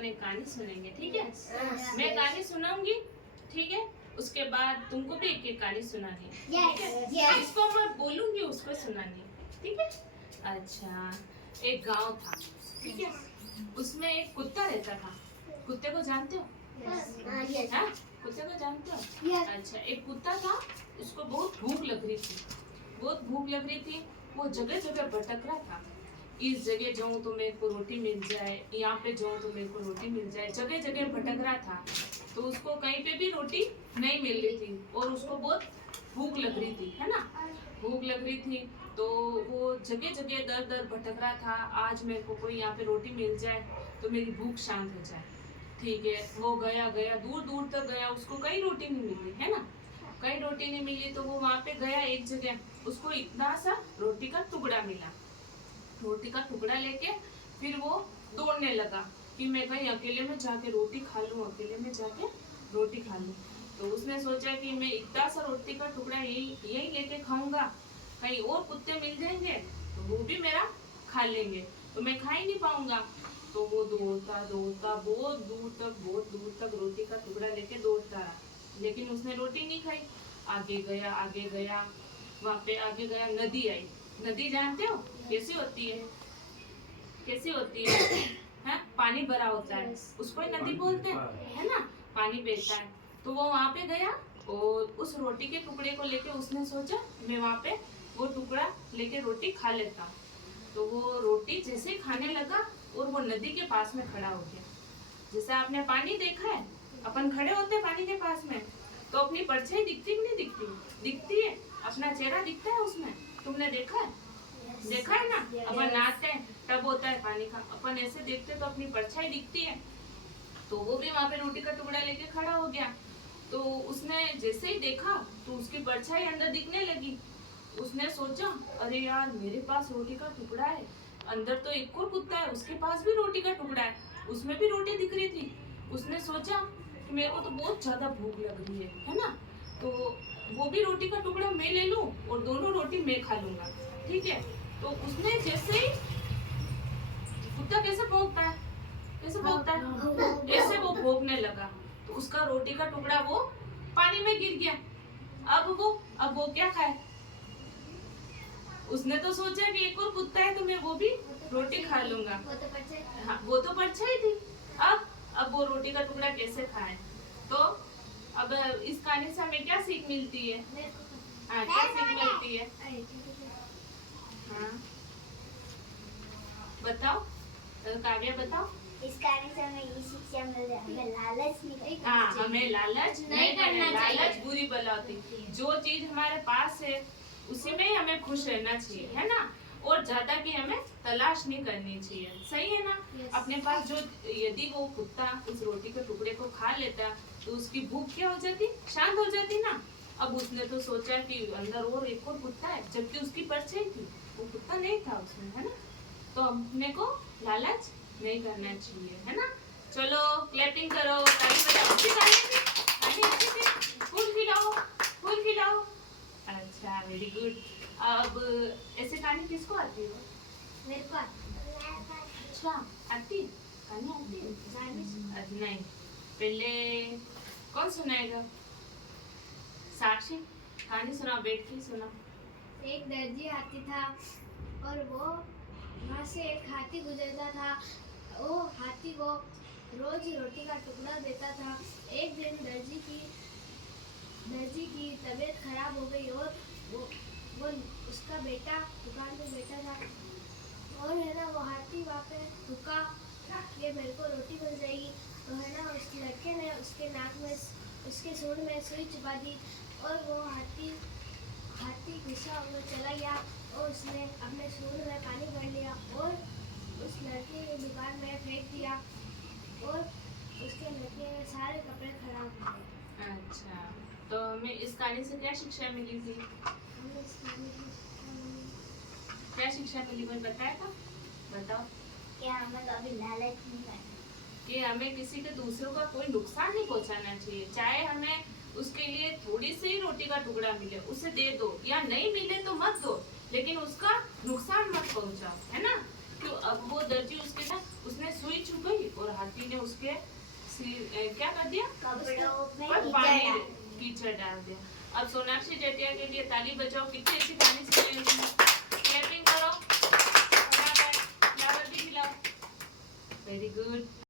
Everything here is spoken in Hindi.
अपन एक कहानी सुनेंगे, ठीक है? मैं कहानी सुनाऊंगी, ठीक है? उसके बाद तुमको भी एक एक कहानी सुनानी है, ठीक है? जिसको मैं बोलूंगी उसको सुनानी, ठीक है? अच्छा, एक गांव था, ठीक है? उसमें एक कुत्ता रहता था। कुत्ते को जानते हो? हाँ, कुत्ते को जानते हो? अच्छा, एक कुत्ता था, उसको बहुत भूख लग रही थी, बहुत भूख लग रही थी। वो जगह जगह भटक रहा था, इस जगह जाऊं तो मेरे को रोटी मिल जाए, यहाँ पे जाऊं तो मेरे को रोटी मिल जाए, जगह जगह भटक रहा था। तो उसको कहीं पे भी रोटी नहीं मिल रही थी और उसको बहुत भूख लग रही थी, है ना? भूख लग रही थी तो वो जगह जगह दर दर भटक रहा था, आज मेरे को कोई यहाँ पे रोटी मिल जाए तो मेरी भूख शांत हो जाए। ठीक है, वो गया गया दूर दूर तक गया, उसको कहीं रोटी नहीं मिली, है ना? कहीं रोटी नहीं मिली तो वो वहाँ पे गया एक जगह, उसको इतना सा रोटी का टुकड़ा मिला। रोटी का टुकड़ा लेके फिर वो दौड़ने लगा कि मैं कहीं अकेले में जाके रोटी खा लूं, अकेले में जाके रोटी खा लूं। तो उसने सोचा कि मैं इतना सा रोटी का टुकड़ा यही यही लेके खाऊंगा, कहीं और कुत्ते मिल जाएंगे तो वो भी मेरा खा लेंगे, तो मैं खा ही नहीं पाऊंगा। तो वो दौड़ता दौड़ता बहुत दूर तक रोटी का टुकड़ा लेके दौड़ता रहा, लेकिन उसने रोटी नहीं खाई। आगे गया, वहाँ पे आगे गया, नदी आई। नदी जानते हो कैसी होती है? कैसी होती है? पानी भरा होता है, उसको ही नदी बोलते हैं, है ना? पानी बहता है। तो वो वहाँ पे गया और उस रोटी के टुकड़े को लेके उसने सोचा मैं वहाँ पे वो टुकड़ा लेके रोटी खा लेता हूँ। तो वो रोटी जैसे खाने लगा और वो नदी के पास में खड़ा हो गया। जैसे आपने पानी देखा है, अपन खड़े होते हैं पानी के पास में तो अपनी परछाई दिखती कि नहीं दिखती? दिखती है, अपना चेहरा दिखता है उसमें। तुमने देखा है? देखा है ना? अपन नहाते हैं तब होता है पानी का, अपन ऐसे देखते तो अपनी परछाई दिखती है। तो वो भी वहाँ पे रोटी का टुकड़ा लेके खड़ा हो गया। तो उसने जैसे ही देखा तो उसकी परछाई अंदर दिखने लगी। उसने सोचा अरे यार मेरे पास रोटी का टुकड़ा है, अंदर तो एक और कुत्ता है उसके पास भी रोटी का टुकड़ा है, उसमें भी रोटी दिख रही थी। उसने सोचा कि मेरे को तो बहुत ज्यादा भूख लग रही है ना? तो वो भी रोटी का टुकड़ा मैं ले लूं और दोनों रोटी मैं खा लूंगा, ठीक है? तो उसने जैसे ही, कुत्ता कैसे भौंकता है? कैसे भौंकता है? ऐसे वो भौंकने लगा तो उसका रोटी का टुकड़ा वो पानी में गिर गया। अब वो क्या खाए? उसने तो सोचा कि एक और कुत्ता है तो मैं वो भी रोटी खा लूंगा। हाँ, वो तो परछाई थी। अब वो रोटी का टुकड़ा कैसे खाए? तो अब इस कहानी से हमें क्या सीख मिलती है? हाँ, क्या सीख मिलती है? हाँ, बताओ काव्या, बताओ। इस कहानी से हमें ये शिक्षा मिल रही है, हमें लालच नहीं करना हाँ, चाहिए। हमें लालच नहीं करना चाहिए। लालच बुरी बला होती है। जो चीज हमारे पास है उसी में ही हमें खुश रहना चाहिए, है ना? और ज्यादा की हमें तलाश नहीं करनी चाहिए, सही है ना? अपने पास जो, यदि वो कुत्ता उस रोटी के टुकड़े को खा लेता तो उसकी भूख क्या हो जाती? शांत हो जाती ना। अब उसने तो सोचा कि अंदर और एक और कुत्ता है, जबकि उसकी परछाई थी, वो कुत्ता नहीं था उसमें, है ना? तो अपने को लालच नहीं करना चाहिए, है ना? चलो क्लैपिंग करो, ताली बजाओ। अच्छी कहानी थी, फूल खिलाओ। अच्छा, वेरी गुड। अब ऐसे कहानी किसको आती है? मेरे को अच्छा, आती है? कहानी आती है? नहीं, पहले कौन सुनाएगा? साक्षी, कहानी सुनाओ, बैठ के सुनाओ। एक दर्जी हाथी था और वो वहाँ से एक हाथी गुजरता था। वो हाथी को रोज रोटी का टुकड़ा देता था। एक दिन दर्जी की तबीयत खराब हो गई और वो उसका बेटा दुकान पे बैठा था और है ना, वो हाथी वहाँ पे रुका कि मेरे को रोटी मिल जाएगी। तो है ना, उस लड़के ने उसके नाक में, उसके सूंड में सुई चुपा दी और वो हाथी गुस्सा होकर चला गया और उसने अपने सूंड में पानी भर लिया और उस लड़के की दुकान में फेंक दिया और उसके लड़के के सारे कपड़े खराब हो गए। अच्छा, तो हमें इस कहानी से क्या शिक्षा मिली थी? हमें इस कहानी की क्या शिक्षा मिली, कोई बताया था? बताओ। कि हमें कभी लालच नहीं करना, कि हमें किसी के दूसरों का कोई नुकसान नहीं पहुंचाना चाहिए, चाहे हमें उसके लिए थोड़ी सी ही रोटी का टुकड़ा मिले उसे दे दो, या नहीं मिले तो मत दो, लेकिन उसका नुकसान मत पहुंचाओ, है ना? क्यों अब वो दर्जी उसके साथ उसने सुई चुभ गई और हाथी ने उसके क्या कर दिया, कपड़ों पर पानी कीचड़ डाल दिया। अब सोनाक्षी जटिया के लिए ताली बजाओ, कितनी अच्छी कहानी सुनाई उसने। क्लैपिंग करो, फ्लावर भी खिलाओ। Very good.